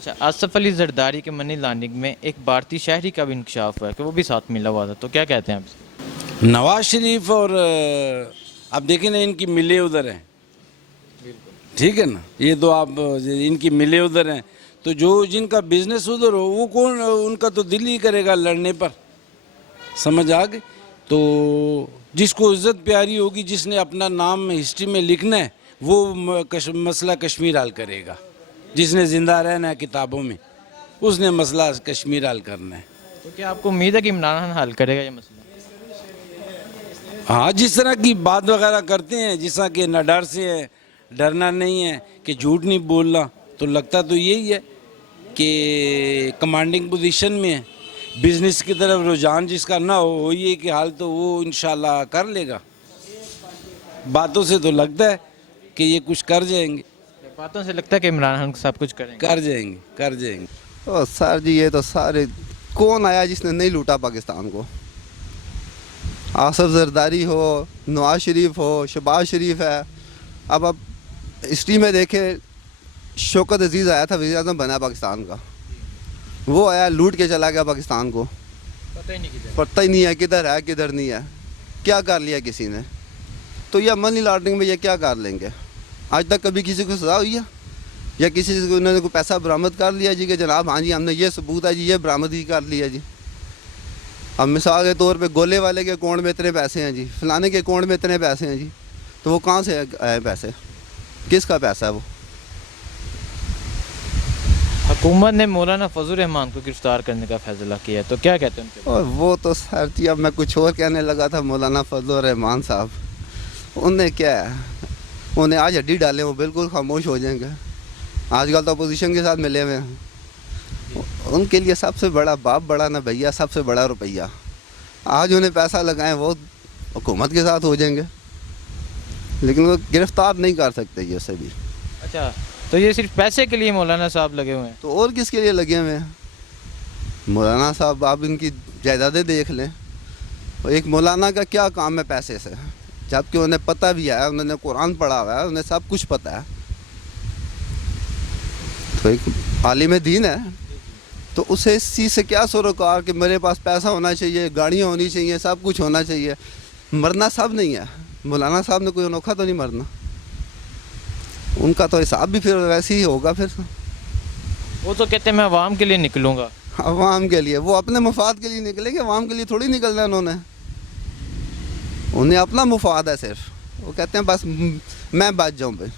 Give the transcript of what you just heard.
اچھا، آصف علی زرداری کے money laundering میں ایک بھارتی شہری کا بھی انکشاف ہوا ہے کہ وہ بھی ساتھ ملا ہوا تھا، تو کیا کہتے ہیں آپ اس کے؟ نواز شریف اور آپ دیکھیں نا ان کی ملیں ادھر ہیں، ٹھیک ہے نا، یہ تو آپ ان کی ملیں ادھر ہیں، تو جو جن کا بزنس ادھر ہو وہ کون، ان کا تو دل ہی کرے گا لڑنے پر، سمجھ آ گئی؟ تو جس کو عزت پیاری ہوگی، جس نے اپنا نام ہسٹری میں لکھنا ہے، وہ مسئلہ کشمیر حل کرے گا، جس نے زندہ رہنا ہے کتابوں میں اس نے مسئلہ کشمیر حل کرنا ہے۔ تو کیا آپ کو امید ہے کہ عمران خان حل کرے گا یہ مسئلہ؟ ہاں، جس طرح کی بات وغیرہ کرتے ہیں، جس طرح کہ نہ ڈر سے ہے، ڈرنا نہیں ہے کہ جھوٹ نہیں بولنا، تو لگتا تو یہی ہے کہ کمانڈنگ پوزیشن میں ہے، بزنس کی طرف رجحان جس کا نہ ہو، وہ یہ کہ حال تو وہ انشاءاللہ کر لے گا، باتوں سے تو لگتا ہے کہ یہ کچھ کر جائیں گے، باتوں سے لگتا ہے کہ عمران خان سب کچھ کریں گے۔ کر جائیں گے، کر جائیں گے۔ او سر جی، یہ تو سارے کون آیا جس نے نہیں لوٹا پاکستان کو؟ آصف زرداری ہو، نواز شریف ہو، شہباز شریف ہے، اب ہسٹری میں دیکھیں، شوکت عزیز آیا تھا، وزیر اعظم بنا پاکستان کا، وہ آیا لوٹ کے چلا گیا پاکستان کو، پتہ ہی نہیں کدھر پتہ ہی نہیں ہے کدھر ہے کدھر نہیں ہے، کیا کر لیا کسی نے؟ تو یہ منی لانڈرنگ میں یہ کیا کر لیں گے؟ آج تک کبھی کسی کو سزا ہوئی ہے؟ یا کسی سے انہوں نے کوئی پیسہ برآمد کر لیا جی کہ جناب ہاں جی ہم نے یہ ثبوت ہے جی، یہ برآمد ہی کر لیا جی؟ اب مثال کے طور پہ گولے والے کے اکاؤنٹ میں اتنے پیسے ہیں جی، فلانے کے اکاؤنٹ میں اتنے پیسے ہیں جی، تو وہ کہاں سے آئے پیسے؟ کس کا پیسہ ہے وہ؟ حکومت نے مولانا فضل الرحمان کو گرفتار کرنے کا فیصلہ کیا ہے، تو کیا کہتے ہیں ان کے؟ اور وہ تو سر جی، اب میں کچھ اور کہنے لگا تھا، مولانا فضل الرحمان صاحب انہیں کیا ہے، انہیں آج ہڈی ڈالیں وہ بالکل خاموش ہو جائیں گے، آج کل تو اپوزیشن کے ساتھ ملے ہوئے ہیں، ان کے لیے سب سے بڑا باپ بڑا نہ بھیا، سب سے بڑا روپیہ، آج انہیں پیسہ لگائیں وہ حکومت کے ساتھ ہو جائیں گے، لیکن وہ گرفتار نہیں کر سکتے یہ اسے بھی۔ اچھا، تو یہ صرف پیسے کے لیے مولانا صاحب لگے ہوئے ہیں؟ تو اور کس کے لیے لگے ہوئے ہیں؟ مولانا صاحب آپ ان کی جائیدادیں دیکھ لیں، ایک مولانا کا کیا کام ہے پیسے سے، جبکہ انہیں پتہ بھی ہے، انہوں نے قرآن پڑھا ہوا ہے، انہیں سب کچھ پتہ ہے، تو ایک عالم دین ہے، تو اسے اس چیز سے کیا سروکار کہ میرے پاس پیسہ ہونا چاہیے، گاڑیاں ہونی چاہیے، سب کچھ ہونا چاہیے؟ مرنا سب نہیں ہے، مولانا صاحب نے کوئی انوکھا تو نہیں مرنا، ان کا تو حساب بھی پھر ویسے ہی ہوگا، پھر وہ تو کہتے ہیں میں عوام کے لیے نکلوں گا۔ عوام کے لیے، وہ اپنے مفاد کے لیے نکلیں گے، عوام کے لیے تھوڑی نکلنا ہے، انہیں اپنا مفاد ہے صرف، وہ کہتے ہیں بس میں بچ جاؤں بھائی۔